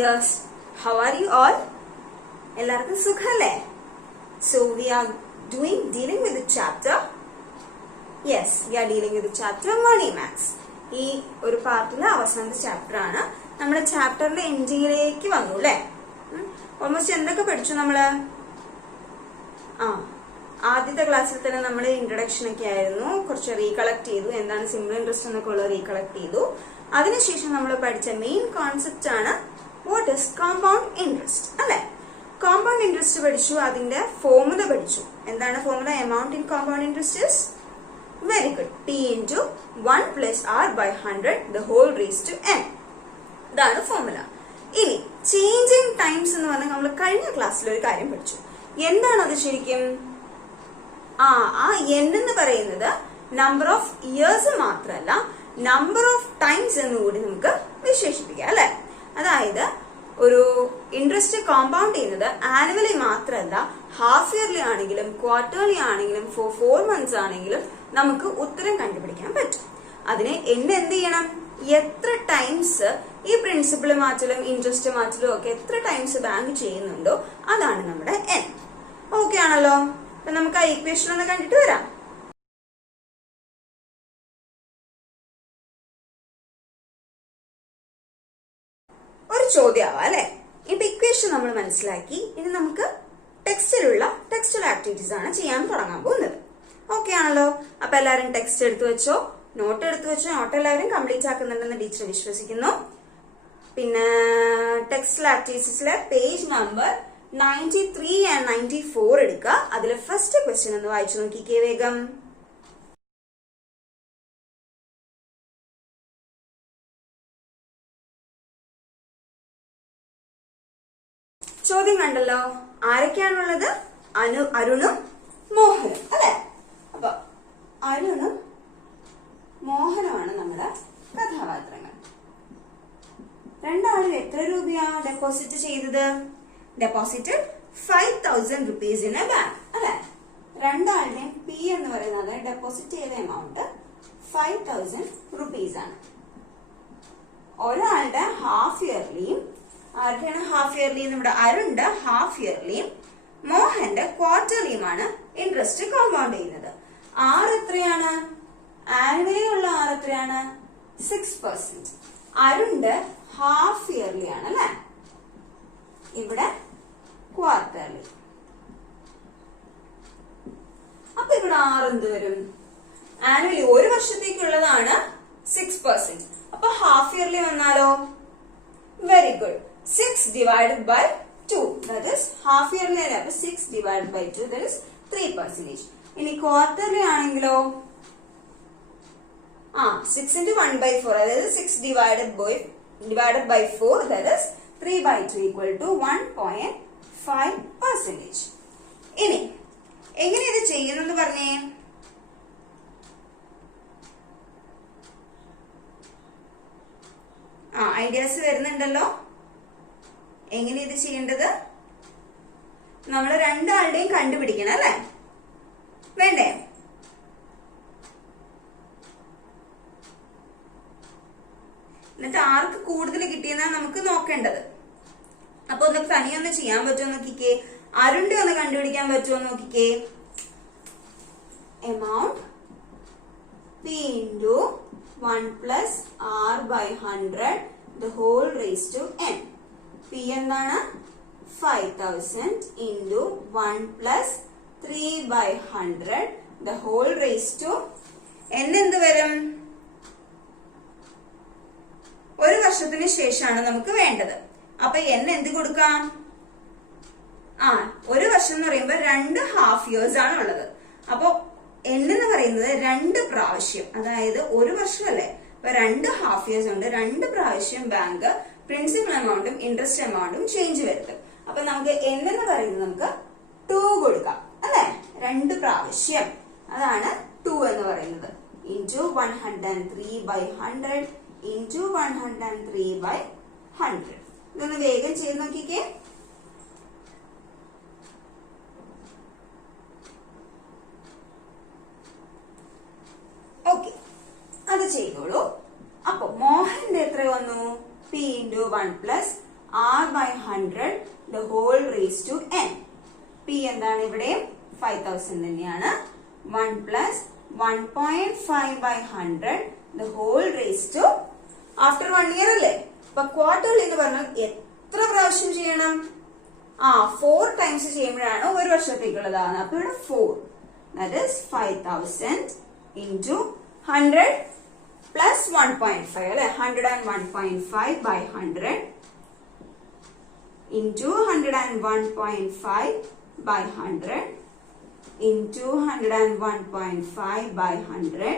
dears, how are you all? എല്ലാവർക്കും സുഖല്ലേ? So we are dealing with the chapter. Yes, we are dealing with the chapter Money Max. ഈ ഒരു പാർട്ടിലെ അവസാനത്തെ chapter ആണ്. നമ്മുടെ ചാപ്റ്ററിന്റെ എൻഡിങ്ങിലേക്ക് വന്നു അല്ലേ? ഓൾമോസ്റ്റ് എന്തൊക്കെ പഠിച്ചു നമ്മള്? ആദ്യത്തെ ക്ലാസ്സിൽ തന്നെ നമ്മൾ ഇൻട്രൊഡക്ഷൻ ഒക്കെ ആയിരുന്നു, കുറച്ച് റീകളക്ട് ചെയ്തു, എന്താണ് സിമ്പിൾ ഇൻട്രസ്റ്റ് എന്നൊക്കെ ഉള്ളത് റീകളക്ട് ചെയ്തു. അതിനുശേഷം നമ്മൾ പഠിച്ച മെയിൻ കോൺസെപ്റ്റ് ആണ് വാട്ട് ഇസ് കോമ്പൗണ്ട് ഇൻട്രസ്റ്റ് അല്ലെ? കോമ്പൗണ്ട് ഇൻട്രസ്റ്റ് പഠിച്ചു, അതിന്റെ ഫോർമുല പഠിച്ചു. എന്താണ് formula? Amount in compound interest is very good, T into 1 plus R by 100 the whole raised to n. ഇതാണ് ഫോർമുല. ഇനി ചേഞ്ചിങ് ടൈംസ് എന്ന് പറഞ്ഞാൽ നമ്മൾ കഴിഞ്ഞ ക്ലാസ്സിൽ ഒരു കാര്യം പഠിച്ചു. എന്താണ് അത് ശരിക്കും? ആ n എന്ന് പറയുന്നത് നമ്പർ ഓഫ് ഇയേഴ്സ് മാത്രമല്ല, നമ്പർ ഓഫ് ടൈംസ് എന്നുകൂടി നമുക്ക് വിശേഷിപ്പിക്കാം അല്ലെ? അതായത് ഒരു ഇൻട്രസ്റ്റ് കോമ്പൗണ്ട് ചെയ്യുന്നത് ആനുവലി മാത്രമല്ല, ഹാഫ് ഇയർലി ആണെങ്കിലും ക്വാർട്ടർലി ആണെങ്കിലും 4 months ആണെങ്കിലും നമുക്ക് ഉത്തരം കണ്ടുപിടിക്കാൻ പറ്റും. അതിനെ എന്ത് ചെയ്യണം? എത്ര ടൈംസ് ഈ പ്രിൻസിപ്പിൾ മാറ്റലും ഇൻട്രസ്റ്റ് മാറ്റലും ഒക്കെ എത്ര ടൈംസ് ബാങ്ക് ചെയ്യുന്നുണ്ടോ അതാണ് നമ്മുടെ n. ഓക്കെ ആണല്ലോ? അപ്പൊ നമുക്ക് ആ ഇക്വേഷൻ ഒന്ന് കണ്ടിട്ട് വരാം. ഒരു ചോദ്യമാവാം അല്ലെ? ഇപ്പൊ ഇക്വേഷൻ നമ്മൾ മനസ്സിലാക്കി. ഇനി നമുക്ക് ടെക്സ്റ്റൽ ആക്ടിവിറ്റീസ് ആണ് ചെയ്യാൻ തുടങ്ങാൻ പോകുന്നത്. ഓക്കെ ആണല്ലോ? അപ്പൊ എല്ലാവരും ടെക്സ്റ്റ് എടുത്തു വെച്ചോ, നോട്ട് എടുത്തു വെച്ചോ. നോട്ട് എല്ലാവരും കംപ്ലീറ്റ് ആക്കുന്നുണ്ടെന്ന് ടീച്ചർ വിശ്വസിക്കുന്നു. പിന്നെ ടെക്സ്റ്റൽ ആക്ടിവിറ്റീസിലെ പേജ് നമ്പർ 93 and 94 എടുക്കുക. അതിലെ ഫസ്റ്റ് ക്വസ്റ്റ്യൻ ഒന്ന് വായിച്ചു നോക്കിക്കേ വേഗം. ചോദ്യം കണ്ടല്ലോ? ആരൊക്കെയാണുള്ളത്? അരുണും മോഹനും അല്ലെ? അപ്പൊ അരുണും മോഹനുമാണ് നമ്മുടെ കഥാപാത്രങ്ങൾ. രണ്ടാളും എത്ര രൂപയാണ് ഡെപ്പോസിറ്റ് ചെയ്തത്? Deposited 5000 rupees in A bank അല്ലെ? രണ്ടാളുടെയും പി എന്ന് പറയുന്നത് ഡെപ്പോസിറ്റ് ചെയ്ത എമൗണ്ട് 5000 rupees ആണ്. ഒരാളുടെ ഹാഫ് ഇയർലിയും, ആരുടെയാണ് ഹാഫ് ഇയർലി? നമ്മുടെ അരുണിന്റെ ഹാഫ് ഇയർലിയും മോഹന്റെ ക്വാർട്ടർലിയുമാണ് ഇൻട്രസ്റ്റ് കോമ്പൗണ്ട് ചെയ്യുന്നത്. ആർ എത്രയാണ്? ആനുവലി ഉള്ള ആർ എത്രയാണ്? 6%. അരുണിന്റെ ഹാഫ് ഇയർലി ആണ് അല്ലെ? ഇവിടെ ക്വാർട്ടർലി. അപ്പൊ ഇവിടെ ആർ എന്ത് വരും? ആനുവലി ഒരു വർഷത്തേക്കുള്ളതാണ് 6%. അപ്പൊ ഹാഫ് ഇയർലി വന്നാലോ? Very good. 6 divided by 2, that is half yearly അല്ല. അപ്പൊ 6 divided by 2, that is 3%. ഇനി ക്വാർട്ടർലി ആണെങ്കിലോ 6 into 1 by 4, അതായത് 6 divided by 4, that is 3 by 2 equal to 1.5%. ഇനി എങ്ങനെ ഇത് ചെയ്യുന്നെന്ന് പറഞ്ഞേ? ഐഡിയാസ് വരുന്നുണ്ടല്ലോ. എങ്ങനെ ഇത് ചെയ്യേണ്ടത്? നമ്മൾ രണ്ടാളുടെയും കണ്ടുപിടിക്കണം അല്ലെ? വേണ്ടേ? എന്നിട്ട് ആർക്ക് കൂടുതൽ കിട്ടിയെന്നാണ് നമുക്ക് നോക്കേണ്ടത്. അപ്പൊ ഒന്ന് തനിയൊന്ന് ചെയ്യാൻ പറ്റുമോ നോക്കിക്കേ. അരുണിന്റെ ഒന്ന് കണ്ടുപിടിക്കാൻ പറ്റുമോ നോക്കിക്കേ. Amount P into 1 plus R by 100 the whole raised to n. P എന്താണ്? 5000 into 1 plus 3 by 100 the whole raised to n എന്ത് വരും? ഒരു വർഷത്തിന് ശേഷമാണ് നമുക്ക് വേണ്ടത്. അപ്പൊ n എന്ത് കൊടുക്കാം? ഒരു വർഷം എന്ന് പറയുമ്പോൾ 2 ഹാഫ് ഇയേഴ്സ് ആണ് ഉള്ളത്. അപ്പൊ n എന്ന് പറയുന്നത് 2 പ്രാവശ്യം, അതായത് ഒരു വർഷമല്ലേ? അപ്പൊ 2 ഹാഫ് ഇയേഴ്സ് ഉണ്ട്. 2 പ്രാവശ്യം ബാങ്ക് പ്രിൻസിപ്പൽ എമൗണ്ടും ഇൻട്രസ്റ്റ് എമൗണ്ടും ചേഞ്ച് വരുത്തും. അപ്പൊ നമുക്ക് n എന്ന് പറയുന്നത് നമുക്ക് 2 കൊടുക്കാം അല്ലെ? 2 പ്രാവശ്യം, അതാണ് 2 എന്ന് പറയുന്നത്. Into 103 by 100 into 103 by 100. ഇതൊന്ന് വേഗം ചെയ്ത് നോക്കിക്കേ. ഓക്കെ, അത് ചെയ്തോളൂ. അപ്പൊ മോഹന്റെ എത്ര വന്നു? P into 1 plus r by 100 the whole raised to n. p എന്താണ് ഇവിടെ 5000 തന്നെയാണ്. 1 plus 1.5 by 100 the whole raised to after 1 year അല്ലേ. അപ്പൊ ക്വാർട്ടർലി എന്ന് പറഞ്ഞാൽ എത്ര പ്രാവശ്യം ചെയ്യണം? 4 times ചെയ്യുമ്പോഴാണ് ഒരു വർഷത്തേക്കുള്ളതാണ്. അപ്പൊ ഇവിടെ 4, that is 5000 into 100 plus 1.5 അല്ലെ. 101.5 by 100 into 101.5 by 100 into 101.5 by 100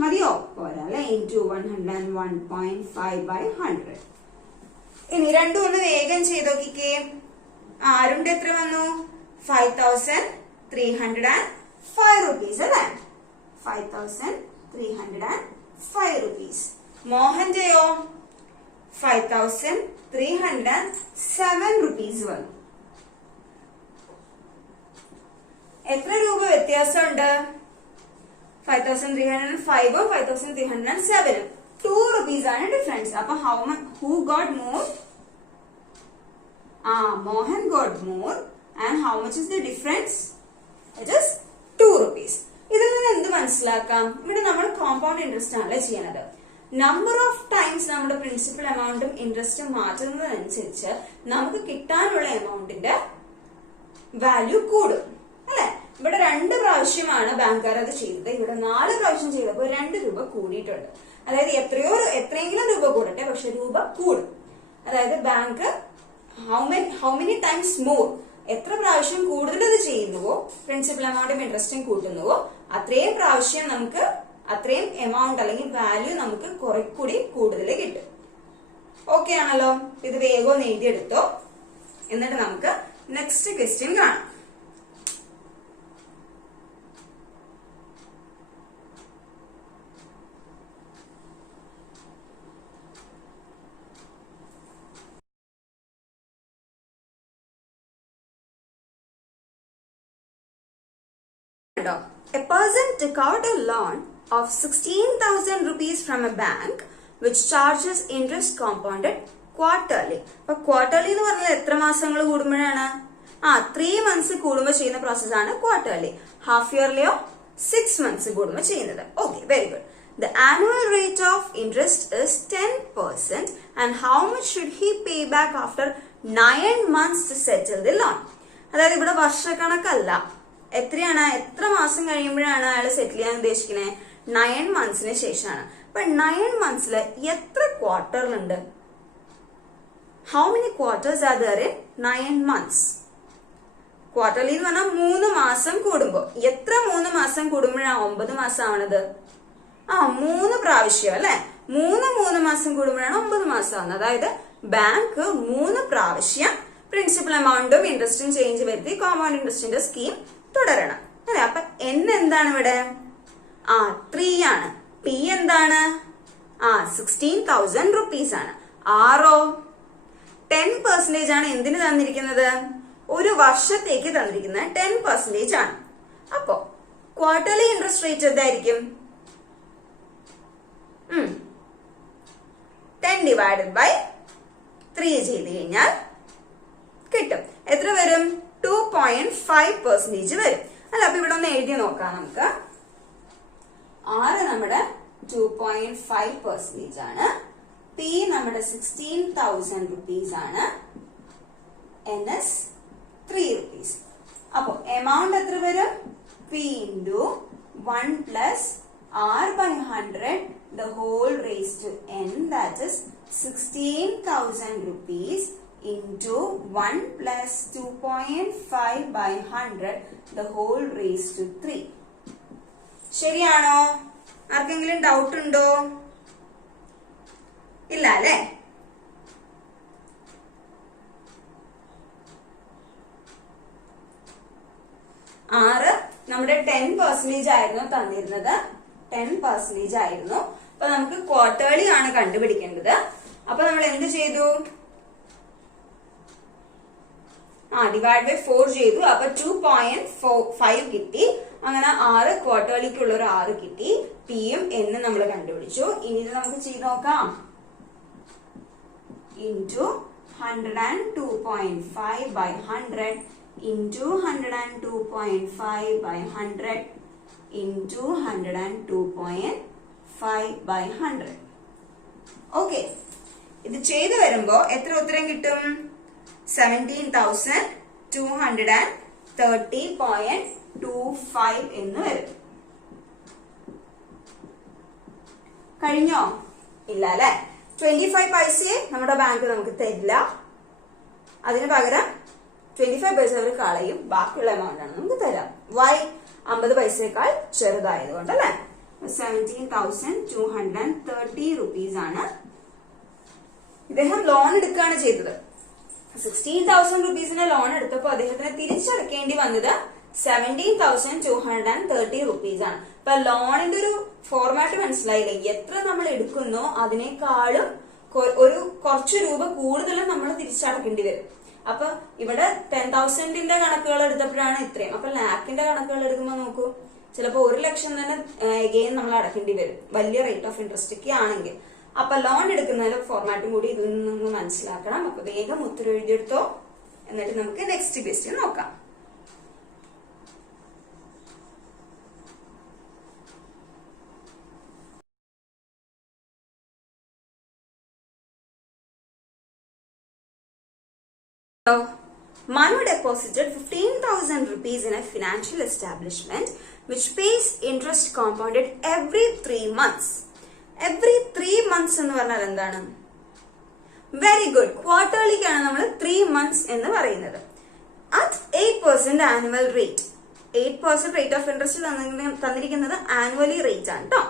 മതിയോ? പോരാ അല്ലെ. into 101.5 by 100. ഇനി രണ്ടും ഒന്ന് വേഗം ചെയ്ത് നോക്കിക്കേ. ആരുണ്ട് എത്ര വന്നു? 5305 rupees അല്ലേ. 5305 rupees. മോഹന്റെയോ 5307 rupees വന്നു. എത്ര രൂപ വ്യത്യാസമുണ്ട്? 5305 5307 2 rupees ആണ് ഡിഫറൻസ്. അപ്പൊ who got more? Mohan got more. And how much is the difference? It is 2 rupees. ഇതിൽ നിന്ന് എന്ത് മനസ്സിലാക്കാം? ഇവിടെ നമ്മൾ കോമ്പൗണ്ട് ഇൻട്രസ്റ്റ് ആണല്ലേ ചെയ്യുന്നത്. നമ്പർ ഓഫ് ടൈംസ് നമ്മുടെ പ്രിൻസിപ്പൽ എമൗണ്ടും ഇൻട്രസ്റ്റും മാറ്റുന്നതനുസരിച്ച് നമുക്ക് കിട്ടാനുള്ള എമൗണ്ടിന്റെ വാല്യൂ കൂടും അല്ലെ. ഇവിടെ 2 പ്രാവശ്യമാണ് ബാങ്കുകാർ അത് ചെയ്തത്. ഇവിടെ 4 പ്രാവശ്യം ചെയ്തപ്പോൾ 2 രൂപ കൂടിയിട്ടുണ്ട്. അതായത് എത്രയെങ്കിലും രൂപ കൂടട്ടെ, പക്ഷെ രൂപ കൂടും. അതായത് bank how many times more, എത്ര പ്രാവശ്യം കൂടുതൽ ഇത് ചെയ്യുന്നുവോ, പ്രിൻസിപ്പൽ എമൗണ്ടും ഇൻട്രസ്റ്റും കൂട്ടുന്നുവോ, അത്രയും പ്രാവശ്യം നമുക്ക് അത്രയും എമൗണ്ട് അല്ലെങ്കിൽ വാല്യൂ നമുക്ക് കുറെ കൂടി കൂടുതൽ കിട്ടും. ഓക്കെ ആണല്ലോ. ഇത് വേഗം എഴുതിയെടുത്തോ. എന്നിട്ട് നമുക്ക് നെക്സ്റ്റ് ക്വസ്റ്റ്യൻ കാണാം. A person took out a loan of 16,000 rupees from a bank which charges interest compounded quarterly. അപ്പൊ ക്വാർട്ടർലി എന്ന് പറഞ്ഞാൽ എത്ര മാസങ്ങൾ കൂടുമ്പോഴാണ്? 3 months കൂടുമ്പോൾ ചെയ്യുന്ന പ്രോസസ് ആണ് ക്വാർട്ടർലി. ഹാഫ് ഇയർലിയോ 6 months കൂടുമ്പോൾ ചെയ്യുന്നത്. Okay, very good. The annual rate of interest is 10% and how much should he pay back after 9 months to settle the loan? അതായത് ഇവിടെ വർഷക്കണക്കല്ല, എത്രയാണ്, എത്ര മാസം കഴിയുമ്പോഴാണ് അയാൾ സെറ്റിൽ ചെയ്യാൻ ഉദ്ദേശിക്കുന്നത്? 9 monthsന് ശേഷമാണ്. അപ്പൊ 9 monthsല് എത്ര ക്വാർട്ടറിലുണ്ട്? How many quarters are there in 9 months? Quarterly എന്ന് പറഞ്ഞാൽ 3 മാസം കൂടുമ്പോ. എത്ര 3 മാസം കൂടുമ്പോഴാണ് 9 മാസം ആവണത്? 3 പ്രാവശ്യം അല്ലെ. 3 മാസം കൂടുമ്പോഴാണ് 9 മാസം ആവുന്നത്. അതായത് ബാങ്ക് 3 പ്രാവശ്യം പ്രിൻസിപ്പൽ എമൗണ്ടും ഇൻട്രസ്റ്റും ചേഞ്ച് വരുത്തി കോമ്പൗണ്ട് ഇൻട്രസ്റ്റിന്റെ സ്കീം തുടരണം അല്ലെ. അപ്പൊ n എന്താണ് ഇവിടെ? 3 ആണ്. p എന്താണ്? 16,000 rupees ആണ്. ആറോ 10% ആണ്. എന്തിന് തന്നിരിക്കുന്നത്? ഒരു വർഷത്തേക്ക് തന്നിരിക്കുന്നത് 10% ആണ്. അപ്പോ ക്വാർട്ടർലി ഇൻട്രസ്റ്റ് റേറ്റ് എന്തായിരിക്കും? 10 divided by 3 ചെയ്ത് കഴിഞ്ഞാൽ കിട്ടും. എത്ര വരും? 2.5% വരും അല്ല. അപ്പൊ ഇവിടെ ഒന്ന് എഴുതി നോക്കാം നമുക്ക്. 6 നമ്മുടെ 2.5% ആണ്. p നമ്മുടെ 16,000 rupees ആണ്. ns 3 rupees. അപ്പൊ എമൗണ്ട് എത്ര വരും? p into 1 plus r by 100 the whole raised to n, that is 16,000 rupees into 1 plus 2.5 by 100 the whole raised to 3. ശരിയാണോ? ആർക്കെങ്കിലും ഡൗട്ട് ഉണ്ടോ? ഇല്ല അല്ലേ? ആറ് നമ്മുടെ 10% ആയിരുന്നു തന്നിരുന്നത്. 10% ആയിരുന്നു. അപ്പൊ നമുക്ക് ക്വാർട്ടേർലി ആണ് കണ്ടുപിടിക്കേണ്ടത്. അപ്പൊ നമ്മൾ എന്ത് ചെയ്തു? ഡിവൈഡ് ബൈ 4 ചെയ്തു. അപ്പൊ 2.5 കിട്ടി. അങ്ങനെ 6 ക്വാർട്ടേർലിക്കുള്ള ഒരു 6 കിട്ടി. പിയും എന്ന് നമ്മൾ കണ്ടുപിടിച്ചു. ഇനി ഇത് നമുക്ക് ചെയ്ത് നോക്കാം. Into 102.5 by 100 into 102.5 by 100 into 102.5 by 100. Okay. ഇത് ചെയ്തു വരുമ്പോ എത്ര ഉത്തരം കിട്ടും? 17,230.25 എന്ന് വരും. കഴിഞ്ഞോ? ഇല്ല അല്ലെ. 25 പൈസയെ നമ്മുടെ ബാങ്ക് നമുക്ക് തരില്ല. അതിന് പകരം 25 പൈസ അവർ കളയും. ബാക്കിയുള്ള എമൗണ്ട് ആണ് നമുക്ക് തരാം. വൈ? 50 പൈസയേക്കാൾ ചെറുതായതുകൊണ്ട് അല്ലെ. 17,230 rupees ആണ് ഇദ്ദേഹം ലോൺ എടുക്കുകയാണ് ചെയ്തത്. 16,000 rupeesന് ലോൺ എടുത്തപ്പോൾ അദ്ദേഹത്തിന് തിരിച്ചടക്കേണ്ടി വന്നത് 17,230 rupees ആണ്. ഇപ്പൊ ലോണിന്റെ ഒരു ഫോർമാറ്റ് മനസ്സിലായില്ലേ? എത്ര നമ്മൾ എടുക്കുന്നോ അതിനേക്കാളും ഒരു കുറച്ച് രൂപ കൂടുതലും നമ്മൾ തിരിച്ചടക്കേണ്ടി വരും. അപ്പൊ ഇവിടെ 10,000ന്റെ കണക്കുകൾ എടുത്തപ്പോഴാണ് ഇത്രയും. അപ്പൊ ലാഖിന്റെ കണക്കുകൾ എടുക്കുമ്പോൾ നോക്കൂ, ചിലപ്പോ 1 ലക്ഷം തന്നെ എഗെയിൻ നമ്മൾ അടക്കേണ്ടി വരും, വലിയ റേറ്റ് ഓഫ് ഇൻട്രസ്റ്റ് ഒക്കെ ആണെങ്കിൽ. അപ്പൊ ലോൺ എടുക്കുന്നതിന്റെ ഫോർമാറ്റും കൂടി ഇതിൽ നിന്ന് മനസ്സിലാക്കണം. അപ്പൊ വേഗം ഉത്തരം എഴുതിയെടുത്തോ, എന്നിട്ട് നമുക്ക് നെക്സ്റ്റ് ക്വസ്റ്റ്യൻ നോക്കാം. Manu deposited 15,000 rupees in a financial establishment which pays interest compounded every 3 months. Every 3 months എന്ന് പറഞ്ഞാൽ എന്താണ്? Very good. ക്വാർട്ടർലിക്കാണ് നമ്മൾ 3 months എന്ന് പറയുന്നത്. At 8% annual rate. 8% rate of interest തന്നിരിക്കുന്നത് ആനുവലി റേറ്റ് ആണ് കേട്ടോ.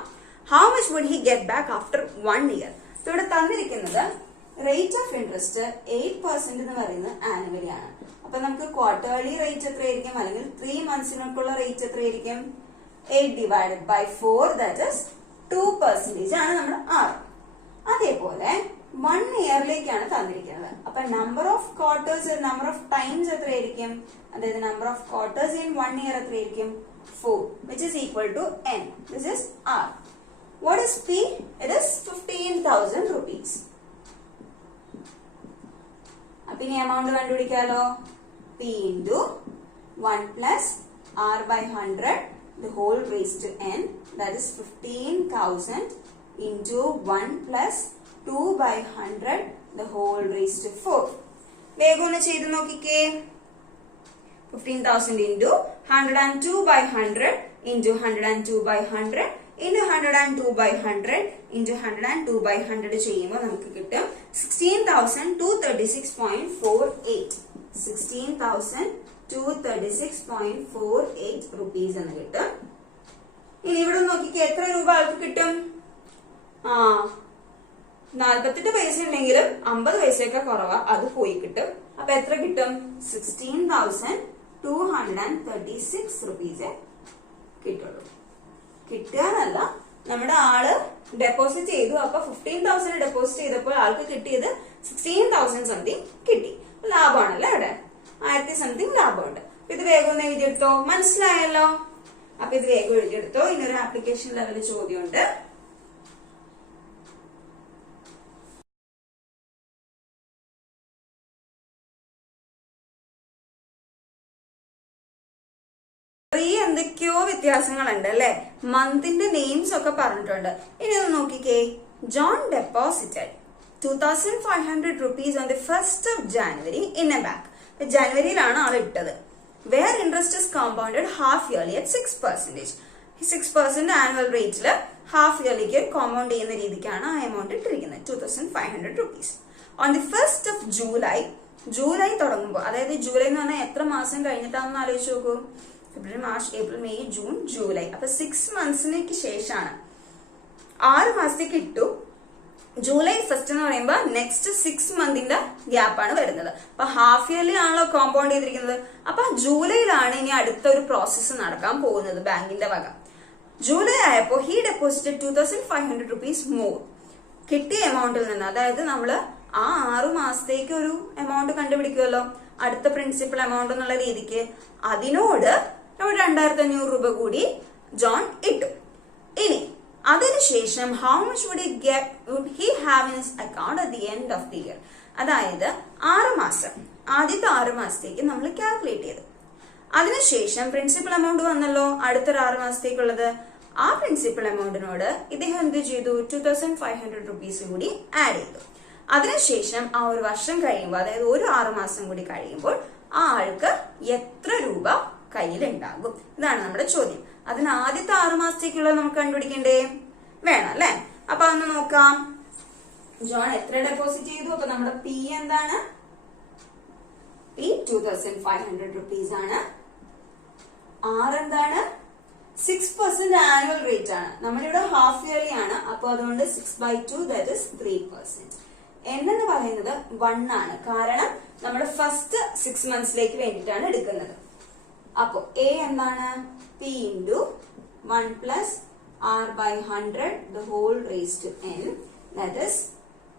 How much would he get back after 1 year? ഇവിടെ തന്നിരിക്കുന്നത് റേറ്റ് ഓഫ് ഇൻട്രസ്റ്റ് 8% എന്ന് പറയുന്നത് ആനുവലി ആണ്. അപ്പൊ നമുക്ക് ക്വാർട്ടർലി റേറ്റ് എത്രയായിരിക്കും, അല്ലെങ്കിൽ 3 monthsനുള്ള റേറ്റ് എത്രയായിരിക്കും? 8 divided by 4, that is 2% ആണ് നമ്മുടെ R. അതേപോലെ 1 ഇയറിലേക്കാണ് തന്നിരിക്കുന്നത്. അപ്പൊ number of quarters, number of times എത്രയായിരിക്കും? അതായത് number of quarters in 1 year എത്രയായിരിക്കും? 4, which is equal to n. This is R. What is P? It is 15,000 rupees. അപ്പൊ ഇനി amount കണ്ടുപിടിക്കാലോ. P into 1 plus R by 100 the whole raised to n, that is 15,000 into 1 plus 2 by 100 the whole raised to 4. വേഗം ഒന്ന് ചെയ്ത് നോക്കിക്കേ. 15,000 into 102 by 100 into 102 by 100 into 102 by 100 into 102 by 100 ചെയ്യുമ്പോൾ നമുക്ക് കിട്ടും 16,236.48. 16,236.48 rupees എന്ന് കിട്ടും. ഇനി ഇവിടെ നോക്കിക്കേ, എത്ര രൂപ ആൾക്ക് കിട്ടും? 48 പൈസ ഉണ്ടെങ്കിലും 50 പൈസയൊക്കെ കുറവാ, അത് പോയി കിട്ടും. അപ്പൊ എത്ര കിട്ടും? 16,236 rupees കിട്ടുള്ളൂ. കിട്ടുകയെന്നല്ല, നമ്മുടെ ആള് ഡെപ്പോസിറ്റ് ചെയ്തു. അപ്പൊ 15,000 ഡെപ്പോസിറ്റ് ചെയ്തപ്പോൾ ആൾക്ക് കിട്ടിയത് 16,000 സംതിങ് കിട്ടി. ലാഭമാണല്ലോ ഇവിടെ, 1000 സംതിങ് ലാഭമുണ്ട്. ഇത് വേഗം ഒന്ന് എഴുതിയെടുത്തോ. മനസ്സിലായല്ലോ? അപ്പൊ ഇത് വേഗം എഴുതിയെടുത്തോ. ഇന്നൊരു ആപ്ലിക്കേഷൻ ലെവൽ ചോദ്യമുണ്ട്. എന്തൊക്കെയോ വ്യത്യാസങ്ങളുണ്ട് അല്ലെ? മന്തിന്റെ നെയിംസ് ഒക്കെ പറഞ്ഞിട്ടുണ്ട്. ഇനി ഒന്ന് നോക്കിക്കേ. John deposited 2,500 rupees on the 1st of January in a bank. ജനുവരിയിലാണ് ആൾ ഇട്ടത്. Where interest is compounded half yearly at 6%. 6% annual റേറ്റില് ഹാഫ് ഇയർലിക്ക് കോമ്പൗണ്ട് ചെയ്യുന്ന രീതിക്കാണ് ആ എമൗണ്ട് ഇട്ടിരിക്കുന്നത്, 2,500 rupees. On the 1st of July, July തുടങ്ങുമ്പോൾ, അതായത് ജൂലൈ എന്ന് പറഞ്ഞാൽ എത്ര മാസം കഴിഞ്ഞിട്ടാണെന്ന് ആലോചിച്ച് നോക്കൂ. ഫെബ്രുവരി, March, April, May, June, July. അപ്പൊ 6 monthsക്ക് ശേഷമാണ്, 6 മാസത്തേക്ക് ഇട്ടു. ജൂലൈ 1st എന്ന് പറയുമ്പോൾ നെക്സ്റ്റ് 6 monthന്റെ ഗ്യാപ്പാണ് വരുന്നത്. അപ്പൊ ഹാഫ് ഇയർലി ആണല്ലോ കോമ്പൗണ്ട് ചെയ്തിരിക്കുന്നത്. അപ്പൊ ജൂലൈയിലാണ് ഇനി അടുത്ത ഒരു പ്രോസസ്സ് നടക്കാൻ പോകുന്നത് ബാങ്കിന്റെ വക. ജൂലൈ ആയപ്പോ ഹി ഡെപ്പോസിറ്റഡ് 2,500 rupees മോർ. കിട്ടിയ എമൗണ്ടിൽ നിന്ന്, അതായത് നമ്മള് ആ 6 മാസത്തേക്ക് ഒരു എമൗണ്ട് കണ്ടുപിടിക്കുമല്ലോ, അടുത്ത പ്രിൻസിപ്പൽ എമൗണ്ട് എന്നുള്ള രീതിക്ക്. അതിനോട് 2,500 രൂപ കൂടി ജോൺ ഇട്ടു. ഇനി അതിനുശേഷം how much would he have in his account at the end of the year? അതായത് 6 മാസം, ആദ്യത്തെ 6 മാസത്തേക്ക് നമ്മൾ കാൽക്കുലേറ്റ് ചെയ്തു. അതിനുശേഷം പ്രിൻസിപ്പൽ എമൗണ്ട് വന്നല്ലോ അടുത്തൊരു 6 മാസത്തേക്കുള്ളത്. ആ പ്രിൻസിപ്പൽ എമൗണ്ടിനോട് ഇദ്ദേഹം എന്ത് ചെയ്തു? 2500 റുപ്പീസ് കൂടി ആഡ് ചെയ്തു. അതിനുശേഷം ആ ഒരു വർഷം കഴിയുമ്പോൾ, അതായത് ഒരു 6 മാസം കൂടി കഴിയുമ്പോൾ ആ ആൾക്ക് എത്ര രൂപ കയ്യിലുണ്ടാകും? ഇതാണ് നമ്മുടെ ചോദ്യം. അതിന് ആദ്യത്തെ 6 മാസത്തേക്കുള്ളത് നമുക്ക് കണ്ടുപിടിക്കണ്ടേ? വേണം അല്ലെ? അപ്പൊ അതൊന്ന് നോക്കാം. ജോൺ എത്ര ഡെപ്പോസിറ്റ് ചെയ്തു? അപ്പൊ നമ്മുടെ പി എന്താണ്? പി 2500 റുപ്പീസ് ആണ്. ആർ എന്താണ്? 6% ആനുവൽ റേറ്റ് ആണ്. നമ്മളിവിടെ ഹാഫ് ഇയർലി ആണ്, അപ്പൊ അതുകൊണ്ട് 6/2 ദാറ്റ് ഇസ് 3%. എന്ന് പറയുന്നത് 1 ആണ്, കാരണം നമ്മൾ ഫസ്റ്റ് 6 മന്ത്സിലേക്ക് വേണ്ടിയിട്ടാണ് എടുക്കുന്നത്. അപ്പൊ എ എന്താണ്? P into 1 plus R by 100 the whole raise to n, that is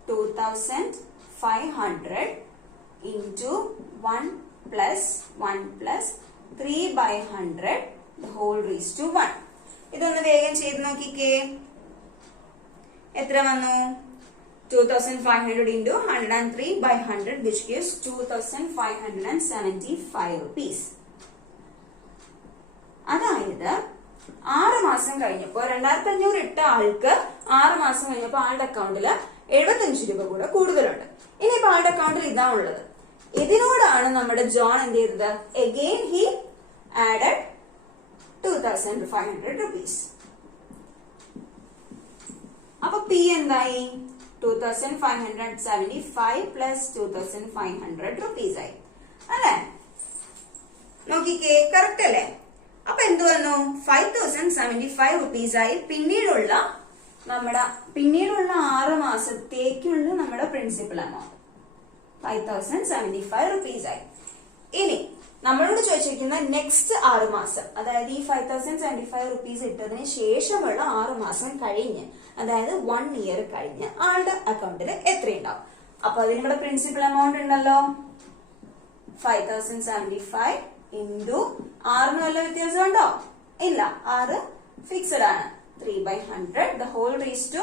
2500 into 1 plus 3/100 the whole raised to 1. ഇതൊന്ന് വേഗം ചെയ്ത് നോക്കിക്കേ. എത്ര വന്നു? 2500 into 103/100 which gives 2575 rupees. അതായത് 6 മാസം കഴിഞ്ഞപ്പോ 2500 ഇട്ട ആൾക്ക് 6 മാസം കഴിഞ്ഞപ്പോ ആളുടെ അക്കൗണ്ടിൽ 75 രൂപ കൂടെ കൂടുതലുണ്ട്. ഇനിയിപ്പോ ആളുടെ അക്കൗണ്ടിൽ ഇതാണുള്ളത്. ഇതിനോടാണ് നമ്മുടെ ജോൺ എന്ത് ചെയ്തത്? Again he added 2500 rupees. അപ്പൊ പി എന്തായി? 2575 പ്ലസ് 2500 റുപ്പീസ് ആയി അല്ലെ? നോക്കിക്കേ, കറക്റ്റ് അല്ലേ? അപ്പൊ എന്ത് വന്നു? 5075 റുപ്പീസ് ആയി. പിന്നീടുള്ള 6 മാസത്തേക്കുള്ള നമ്മുടെ പ്രിൻസിപ്പൽ എമൗണ്ട് 5075 റുപ്പീസ് ആയി. ഇനി നമ്മളോട് ചോദിച്ചിരിക്കുന്ന നെക്സ്റ്റ് 6 മാസം, അതായത് ഈ 5075 റുപ്പീസ് ഇട്ടതിന് ശേഷമുള്ള 6 മാസം കഴിഞ്ഞ്, അതായത് 1 ഇയർ കഴിഞ്ഞ് ആളുടെ അക്കൗണ്ടിൽ എത്രയുണ്ടാവും? അപ്പൊ അതിനുള്ള പ്രിൻസിപ്പൽ എമൗണ്ട് ഉണ്ടല്ലോ, 5075 ഇൻറ്റു 6 വല്ല വ്യത്യാസം ഉണ്ടോ? ഇല്ല, 6 ഫിക്സഡ് ആണ്. 3/100 the whole raised to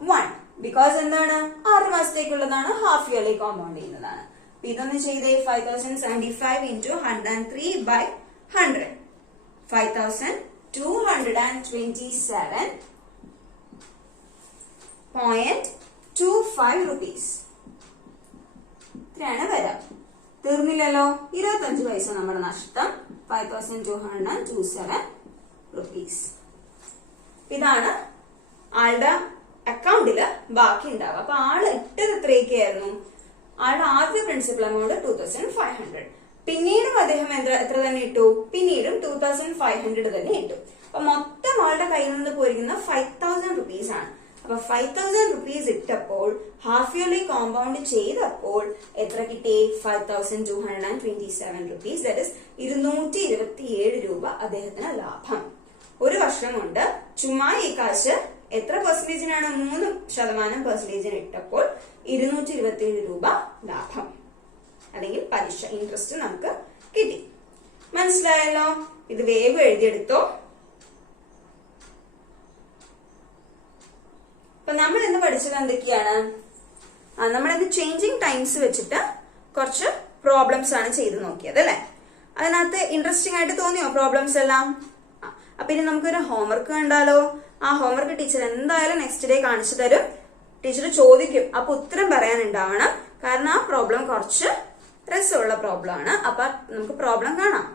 1. Because എന്താണ്? 6 മാസത്തേക്കുള്ളതാണ്, ഹാഫ് ഇയർലി കോമ്പൗണ്ട് ചെയ്യുന്നതാണ്. ഇതൊന്ന് ചെയ്തേ. 5075 into 103/100 5227.25 റുപ്പീസ്. ഇത്രയാണ് വരാം. തീർന്നില്ലല്ലോ. 25 പൈസ നമ്മുടെ നഷ്ടം. 5227 റുപ്പീസ്. ഇതാണ് ആളുടെ അക്കൗണ്ടില് ബാക്കി ഉണ്ടാവുക. അപ്പൊ ആള് ഇട്ടത് എത്രയൊക്കെയായിരുന്നു? ആളുടെ ആദ്യ പ്രിൻസിപ്പൽ എമൗണ്ട് 2500. പിന്നീടും അദ്ദേഹം എത്ര തന്നെ ഇട്ടു? പിന്നീടും 2500 തന്നെ ഇട്ടു. അപ്പൊ മൊത്തം ആളുടെ കയ്യിൽ നിന്ന് പോയിരിക്കുന്ന 5000 റുപ്പീസ് ആണ്. അപ്പൊ 5000 റുപ്പീസ് ഇട്ടപ്പോൾ ഹാഫ് ഇയർലി കോമ്പൗണ്ട് ചെയ്തപ്പോൾ എത്ര കിട്ടി? 5227 റുപ്പീസ്. ദാറ്റ് ഇസ് 227 രൂപ അദ്ദേഹത്തിന് ലാഭം. ഒരു വർഷം കൊണ്ട് ചുമ്മാ ഈ കാശ് എത്ര പെർസെന്റേജിനാണ്? 3% ഇട്ടപ്പോൾ 227 രൂപ ലാഭം, അല്ലെങ്കിൽ പലിശ, ഇൻട്രസ്റ്റ് നമുക്ക് കിട്ടി. മനസ്സിലായല്ലോ? ഇത് വേഗം എഴുതിയെടുത്തോ. അപ്പൊ നമ്മൾ ഇന്ന് പഠിച്ചത് എന്തൊക്കെയാണ്? നമ്മളിത് ചേഞ്ചിങ് ടൈംസ് വെച്ചിട്ട് കുറച്ച് പ്രോബ്ലംസ് ആണ് ചെയ്ത് നോക്കിയത് അല്ലെ? അതിനകത്ത് ഇൻട്രസ്റ്റിംഗ് ആയിട്ട് തോന്നിയോ പ്രോബ്ലംസ് എല്ലാം? അപ്പൊ ഇനി നമുക്കൊരു ഹോംവർക്ക് കണ്ടാലോ? ആ ഹോംവർക്ക് ടീച്ചർ എന്തായാലും നെക്സ്റ്റ് ഡേ കാണിച്ചു തരും. ടീച്ചർ ചോദിക്കും, അപ്പൊ ഉത്തരം പറയാനുണ്ടാവണം. കാരണം ആ പ്രോബ്ലം കുറച്ച് രസമുള്ള പ്രോബ്ലം ആണ്. അപ്പൊ നമുക്ക് പ്രോബ്ലം കാണാം.